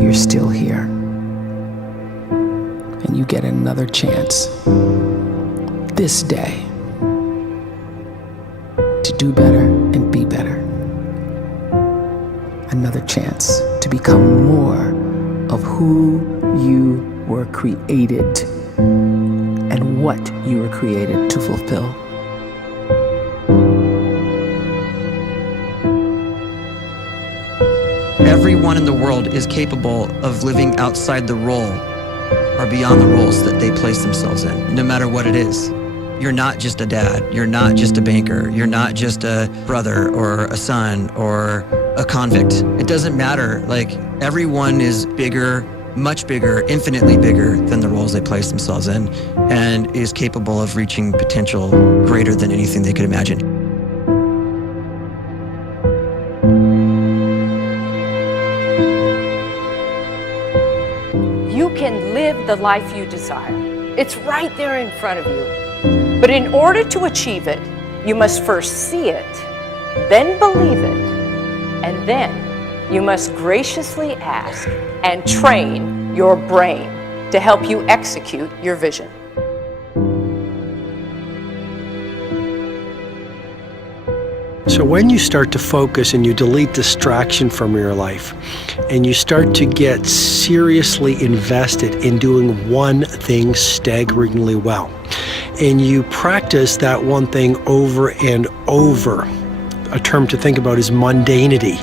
you're still here. And you get another chance this day to do better and be better. Another chance to become more of who you were created and what you were created to fulfill. Everyone in the world is capable of living outside the role or beyond the roles that they place themselves in, no matter what it is. You're not just a dad, you're not just a banker, you're not just a brother or a son or a convict. It doesn't matter. Like, everyone is bigger, much bigger, infinitely bigger than the roles they place themselves in, and is capable of reaching potential greater than anything they could imagine. You can live the life you desire. It's right there in front of you. But in order to achieve it, you must first see it, then believe it, and then you must graciously ask and train your brain to help you execute your vision. So when you start to focus and you delete distraction from your life, and you start to get seriously invested in doing one thing staggeringly well, and you practice that one thing over and over, a term to think about is mundanity.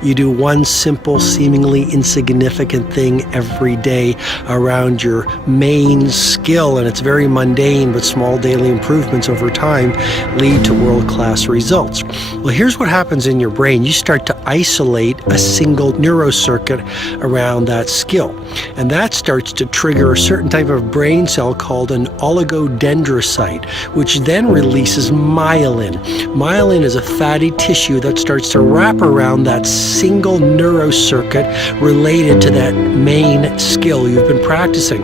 You do one simple, seemingly insignificant thing every day around your main skill, and it's very mundane, but small daily improvements over time lead to world-class results. Well, here's what happens in your brain. You start to isolate a single neurocircuit around that skill, and that starts to trigger a certain type of brain cell called an oligodendrocyte, which then releases myelin. Myelin is a fatty tissue that starts to wrap around that single neurocircuit related to that main skill you've been practicing.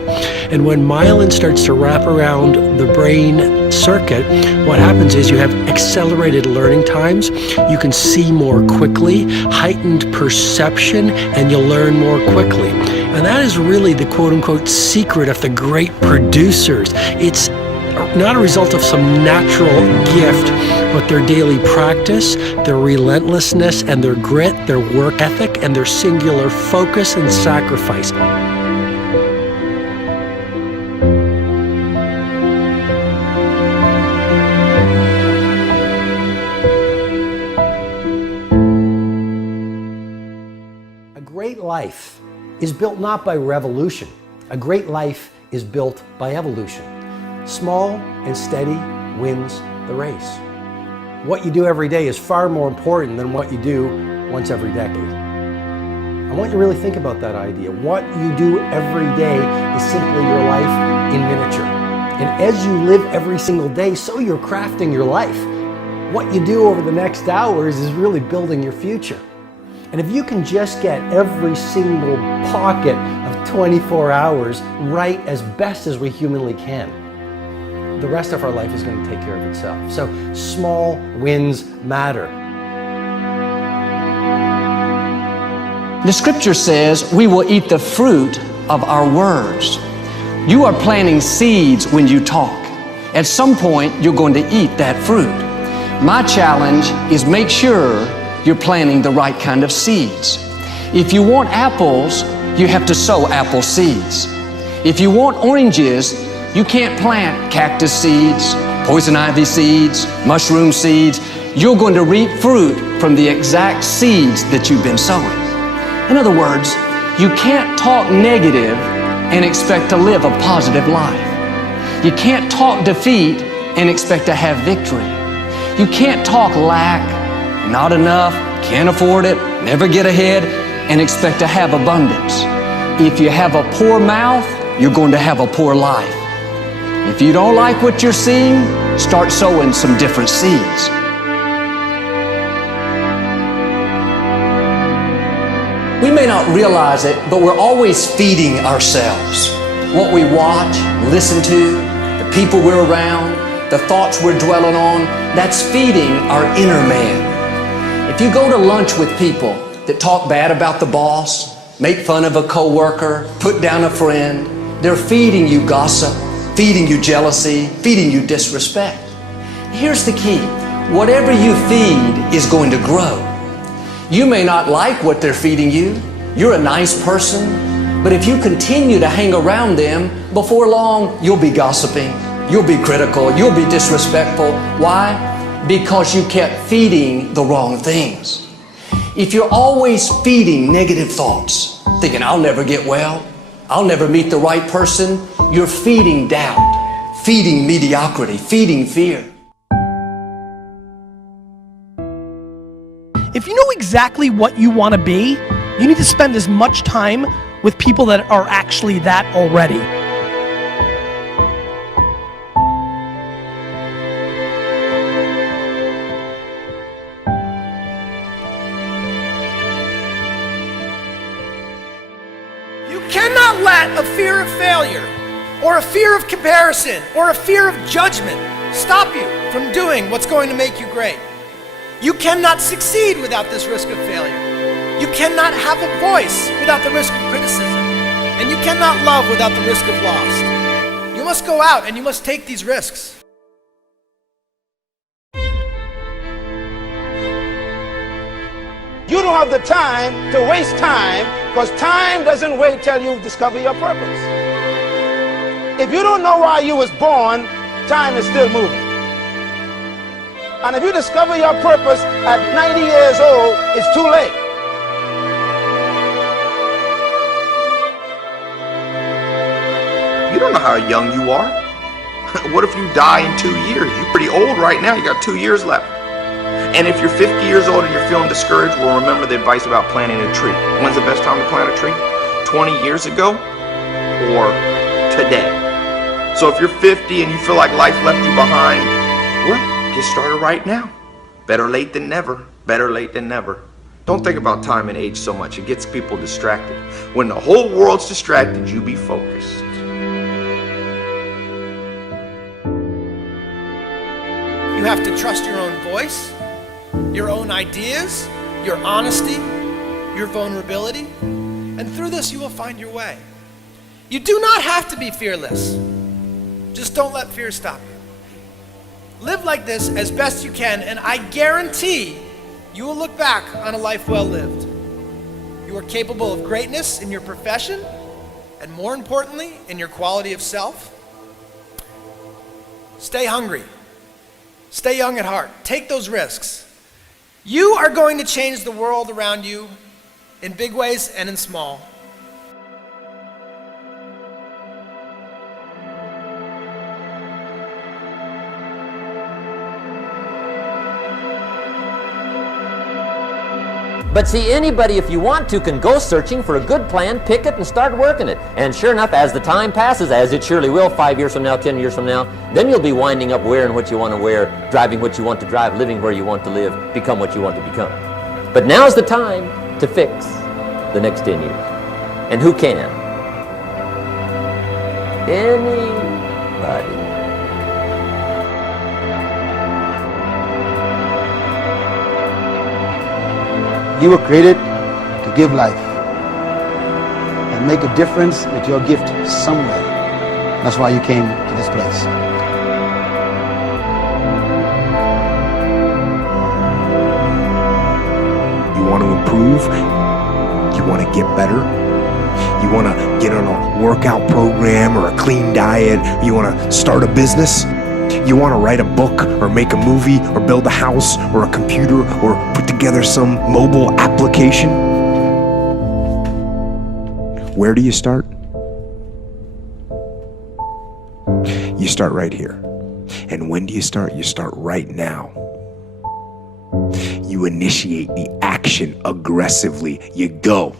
And when myelin starts to wrap around the brain circuit, what happens is you have accelerated learning times, you can see more quickly, heightened perception, and you'll learn more quickly. And that is really the quote-unquote secret of the great producers. It's not a result of some natural gift, but their daily practice, their relentlessness and their grit, their work ethic, and their singular focus and sacrifice. A great life is built not by revolution. A great life is built by evolution. Small and steady wins the race. What you do every day is far more important than what you do once every decade. I want you to really think about that idea. What you do every day is simply your life in miniature. And as you live every single day, so you're crafting your life. What you do over the next hours is really building your future. And if you can just get every single pocket of 24 hours right as best as we humanly can, the rest of our life is going to take care of itself. So small wins matter. The scripture says we will eat the fruit of our words. You are planting seeds when you talk. At some point, you're going to eat that fruit. My challenge is make sure you're planting the right kind of seeds. If you want apples, you have to sow apple seeds. If you want oranges, you can't plant cactus seeds, poison ivy seeds, mushroom seeds. You're going to reap fruit from the exact seeds that you've been sowing. In other words, you can't talk negative and expect to live a positive life. You can't talk defeat and expect to have victory. You can't talk lack, not enough, can't afford it, never get ahead, and expect to have abundance. If you have a poor mouth, you're going to have a poor life. If you don't like what you're seeing, start sowing some different seeds. We may not realize it, but we're always feeding ourselves. What we watch, listen to, the people we're around, the thoughts we're dwelling on, that's feeding our inner man. If you go to lunch with people that talk bad about the boss, make fun of a coworker, put down a friend. They're feeding you gossip, feeding you jealousy, feeding you disrespect. Here's the key. Whatever you feed is going to grow. You may not like what they're feeding you. You're a nice person, but if you continue to hang around them, before long, you'll be gossiping, you'll be critical, you'll be disrespectful. Why? Because you kept feeding the wrong things. If you're always feeding negative thoughts, thinking, I'll never get well, I'll never meet the right person, you're feeding doubt, feeding mediocrity, feeding fear. If you know exactly what you want to be, you need to spend as much time with people that are actually that already. You cannot let a fear of failure, or a fear of comparison, or a fear of judgment stop you from doing what's going to make you great. You cannot succeed without this risk of failure. You cannot have a voice without the risk of criticism. And you cannot love without the risk of loss. You must go out and you must take these risks. You don't have the time to waste time, because time doesn't wait till you discover your purpose. If you don't know why you was born, time is still moving. And if you discover your purpose at 90 years old, it's too late. You don't know how young you are. What if you die in 2 years? You're pretty old right now. You got 2 years left. And if you're 50 years old and you're feeling discouraged, well, remember the advice about planting a tree. When's the best time to plant a tree? 20 years ago or today? So if you're 50 and you feel like life left you behind, well, get started right now. Better late than never. Better late than never. Don't think about time and age so much. It gets people distracted. When the whole world's distracted, you be focused. You have to trust your own voice, your own ideas, your honesty, your vulnerability, and through this you will find your way. You do not have to be fearless. Just don't let fear stop you. Live like this as best you can, and I guarantee you will look back on a life well lived. You are capable of greatness in your profession, and more importantly, in your quality of self. Stay hungry. Stay young at heart. Take those risks. You are going to change the world around you in big ways and in small. But see, anybody, if you want to, can go searching for a good plan, pick it, and start working it. And sure enough, as the time passes, as it surely will 5 years from now, 10 years from now, then you'll be winding up wearing what you want to wear, driving what you want to drive, living where you want to live, become what you want to become. But now's the time to fix the next 10 years. And who can? Anybody. You were created to give life and make a difference with your gift somewhere. That's why you came to this place. You want to improve? You want to get better? You want to get on a workout program or a clean diet? You want to start a business? You want to write a book or make a movie or build a house or a computer or put together some mobile application? Where do you start? You start right here. And when do you start? You start right now. You initiate the action aggressively. You go.